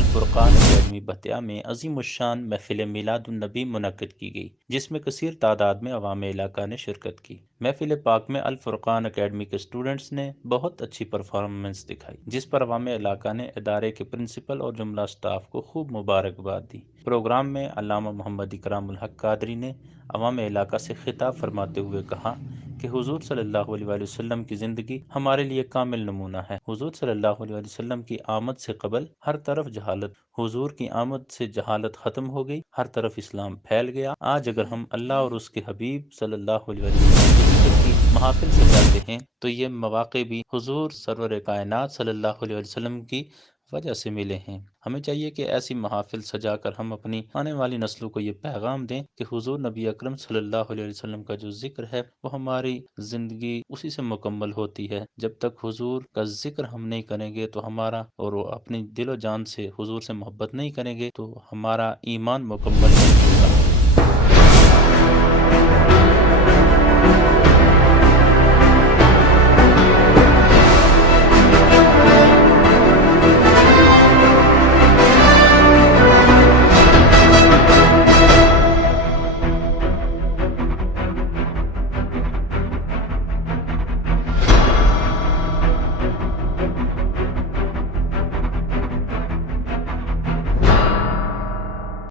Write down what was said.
الفرقان اکیڈمی بتیا میں عظیم الشان محفل میلاد النبی منعقد کی گئی، جس میں کثیر تعداد میں عوام علاقہ نے شرکت کی۔ محفل پاک میں الفرقان اکیڈمی کے اسٹوڈنٹس نے بہت اچھی پرفارمنس دکھائی، جس پر عوام علاقہ نے ادارے کے پرنسپل اور جملہ سٹاف کو خوب مبارکباد دی۔ پروگرام میں علامہ محمد اکرام الحق قادری نے عوام علاقہ سے خطاب فرماتے ہوئے کہا کہ حضور صلی اللہ علیہ وآلہ وسلم کی زندگی ہمارے لیے کامل نمونہ ہے۔ حضور صلی اللہ علیہ وآلہ وسلم کی آمد سے قبل ہر طرف جہالت، حضور کی آمد سے جہالت ختم ہو گئی، ہر طرف اسلام پھیل گیا۔ آج اگر ہم اللہ اور اس کے حبیب صلی اللہ علیہ وآلہ وسلم کے ذکر کی محافل سجاتے ہیں تو یہ مواقع بھی حضور سرور کائنات صلی اللہ علیہ وسلم کی وجہ سے ملے ہیں۔ ہمیں چاہیے کہ ایسی محافل سجا کر ہم اپنی آنے والی نسلوں کو یہ پیغام دیں کہ حضور نبی اکرم صلی اللہ علیہ وسلم کا جو ذکر ہے وہ ہماری زندگی اسی سے مکمل ہوتی ہے۔ جب تک حضور کا ذکر ہم نہیں کریں گے تو ہمارا اور اپنی دل و جان سے حضور سے محبت نہیں کریں گے تو ہمارا ایمان مکمل نہیں ہوگا۔